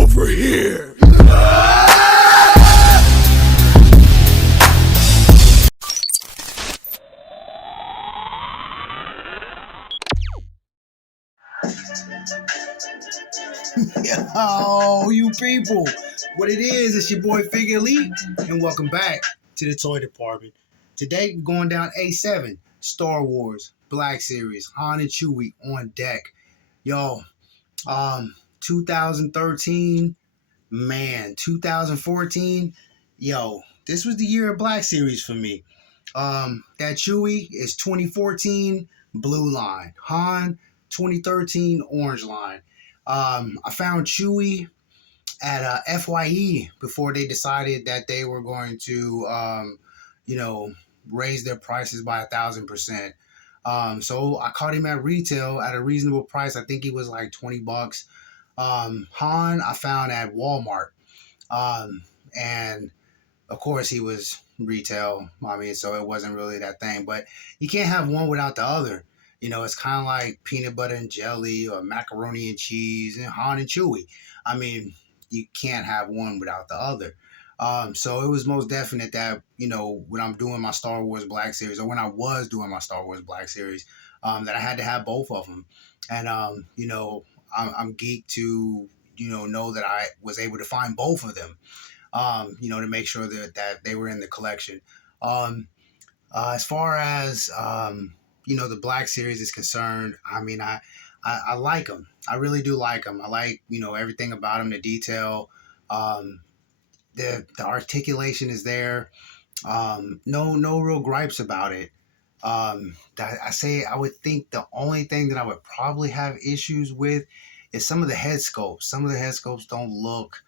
over here. Yo, you people. What it is, it's your boy Figure Elite, and welcome back to the toy department. Today, we're going down A7, Star Wars, Black Series, Han and Chewie on deck. Yo, 2013, man, 2014, yo, this was the year of Black Series for me. That Chewie is 2014, blue line. Han, 2013, orange line. I found Chewie at FYE before they decided that they were going to, raise their prices by 1,000%. So I caught him at retail at a reasonable price. I think he was like $20. Han, I found at Walmart. And of course he was retail. I mean, so it wasn't really that thing, but you can't have one without the other. It's kind of like peanut butter and jelly or macaroni and cheese and Han and Chewie. I mean, you can't have one without the other. So it was most definite that, when I'm doing my Star Wars Black Series, or when I was doing my Star Wars Black Series, that I had to have both of them. And, I'm geeked to, know that I was able to find both of them, to make sure that they were in the collection. As far as, the Black Series is concerned, I mean, I like them. I really do like them. I like, everything about them, the detail, the articulation is there. No real gripes about it. I would think the only thing that I would probably have issues with is some of the head sculpts. Some of the head sculpts don't look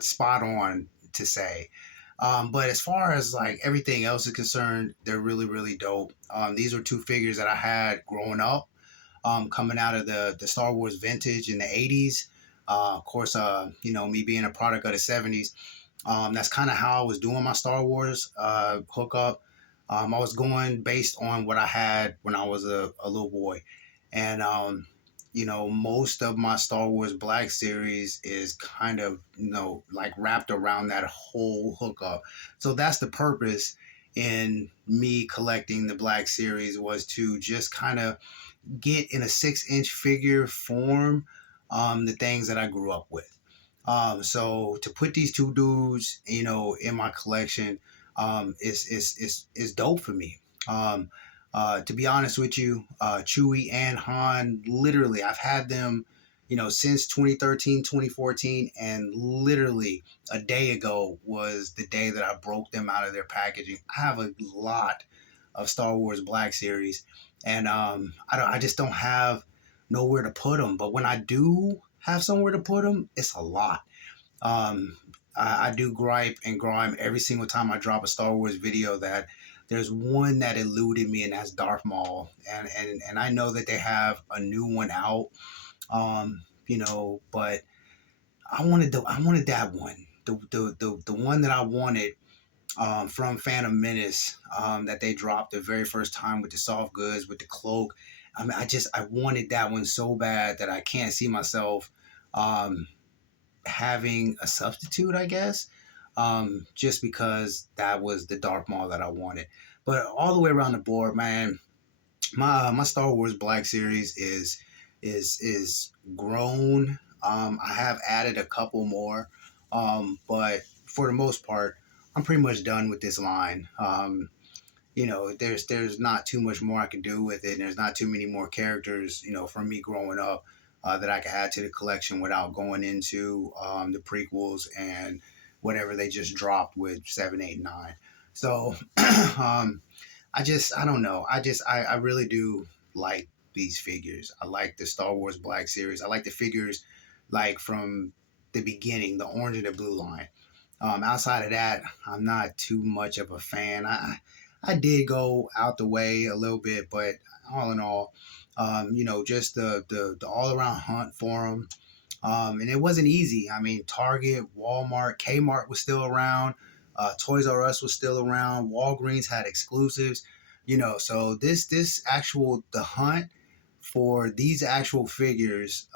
spot on to say. But as far as like everything else is concerned, they're really, really dope. These are two figures that I had growing up, coming out of the Star Wars vintage in the 80s. Of course, me being a product of the 70s, that's kind of how I was doing my Star Wars hookup. I was going based on what I had when I was a little boy. And, most of my Star Wars Black Series is kind of, like wrapped around that whole hookup. So that's the purpose in me collecting the Black Series, was to just kind of get in a 6-inch figure form the things that I grew up with. So to put these two dudes, in my collection, is dope for me. To be honest with you, Chewie and Han, literally, I've had them, since 2013, 2014, and literally a day ago was the day that I broke them out of their packaging. I have a lot of Star Wars Black Series, and I just don't have nowhere to put them. But when I do have somewhere to put them, it's a lot. I do gripe and grime every single time I drop a Star Wars video that there's one that eluded me, and that's Darth Maul. And I know that they have a new one out, but I wanted that one, the one that I wanted from Phantom Menace, that they dropped the very first time with the soft goods, with the cloak. I mean, I wanted that one so bad that I can't see myself having a substitute, I guess, just because that was the Darth Maul that I wanted. But all the way around the board, man, my Star Wars Black Series is grown. I have added a couple more, but for the most part, I'm pretty much done with this line. There's not too much more I can do with it, and there's not too many more characters, from me growing up, that I can add to the collection without going into the prequels and whatever they just dropped with 7, 8, 9. So I don't know. I really do like these figures. I like the Star Wars Black Series. I like the figures like from the beginning, the orange and the blue line. Outside of that, I'm not too much of a fan. I did go out the way a little bit, but all in all, just the all around hunt for them. And it wasn't easy. I mean, Target, Walmart, Kmart was still around. Toys R Us was still around. Walgreens had exclusives. So the hunt for these actual figures,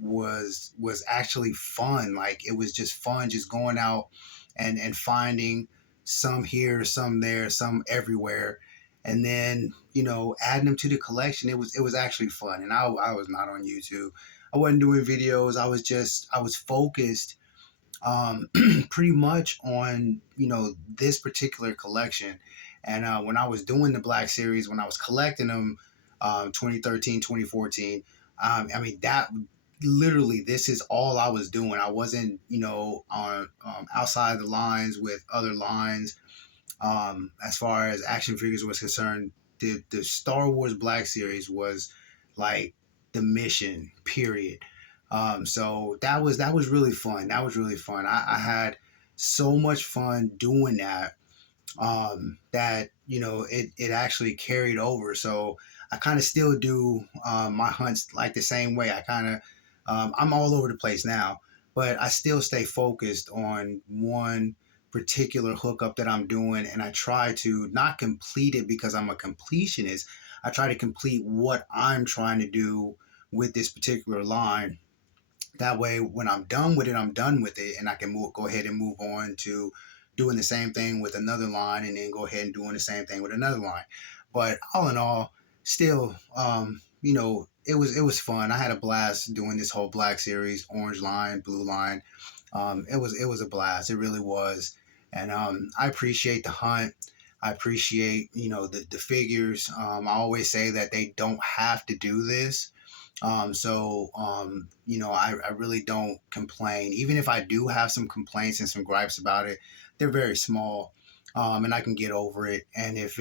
was actually fun. Like it was just fun, just going out and finding some here, some there, some everywhere, and then adding them to the collection. It was actually fun, and I was not on YouTube. I wasn't doing videos. I was focused pretty much on this particular collection. And when I was doing the Black Series, when I was collecting them, 2013, 2014, I mean that literally this is all I was doing. I wasn't on outside the lines with other lines. As far as action figures was concerned, the Star Wars Black Series was like the mission. Period. So that was really fun. That was really fun. I had so much fun doing that, that it actually carried over. So I kind of still do my hunts like the same way. I kind of I'm all over the place now, but I still stay focused on one particular hookup that I'm doing, and I try to not complete it because I'm a completionist. I try to complete what I'm trying to do with this particular line. That way, when I'm done with it, I'm done with it, and I can go ahead and move on to doing the same thing with another line, and then go ahead and doing the same thing with another line. But all in all, still, it was fun. I had a blast doing this whole Black Series, orange line, blue line. It was a blast. It really was, and I appreciate the hunt. I appreciate the figures. I always say that they don't have to do this, I really don't complain. Even if I do have some complaints and some gripes about it, they're very small, and I can get over it. And if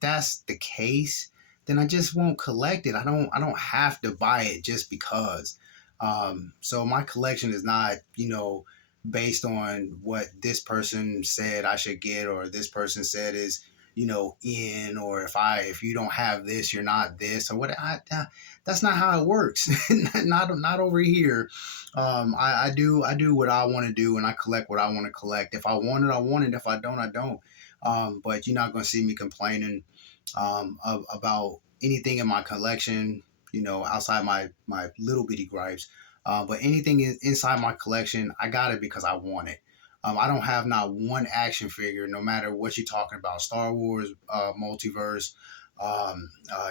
that's the case, then I just won't collect it. I don't have to buy it just because. So my collection is not based on what this person said I should get, or this person said is in, or if you don't have this, you're not this, or what. That's not how it works. Not over here. I do what I want to do, and I collect what I want to collect. If I want it, I want it. If I don't, I don't. But you're not going to see me complaining about anything in my collection. Outside my little bitty gripes. But anything inside my collection, I got it because I want it. I don't have not one action figure, no matter what you're talking about, Star Wars, multiverse,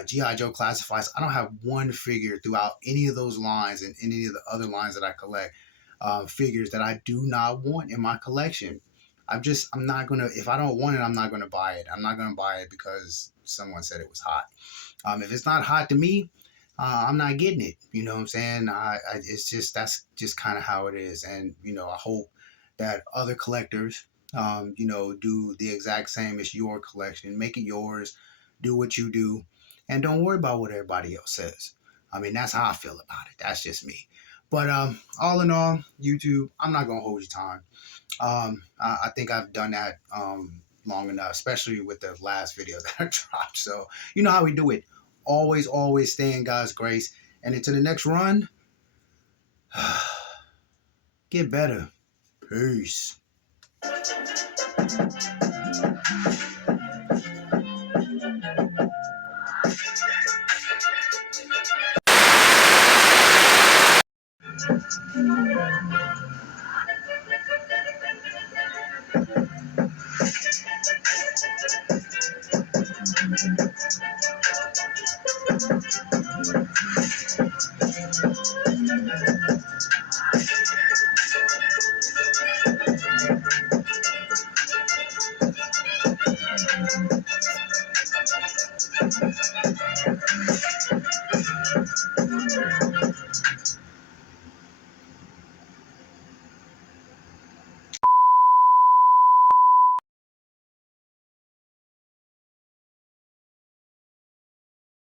GI Joe classifieds. I don't have one figure throughout any of those lines and any of the other lines that I collect, figures that I do not want in my collection. I'm not gonna, if I don't want it, I'm not gonna buy it. I'm not gonna buy it because someone said it was hot. If it's not hot to me, I'm not getting it. You know what I'm saying? It's just, that's just kind of how it is. And I hope that other collectors, do the exact same as your collection. Make it yours. Do what you do, and don't worry about what everybody else says. I mean, that's how I feel about it. That's just me. But all in all, YouTube, I'm not gonna hold your time. I think I've done that long enough, especially with the last video that I dropped. So you know how we do it. Always, always stay in God's grace. And into the next run, get better. Peace.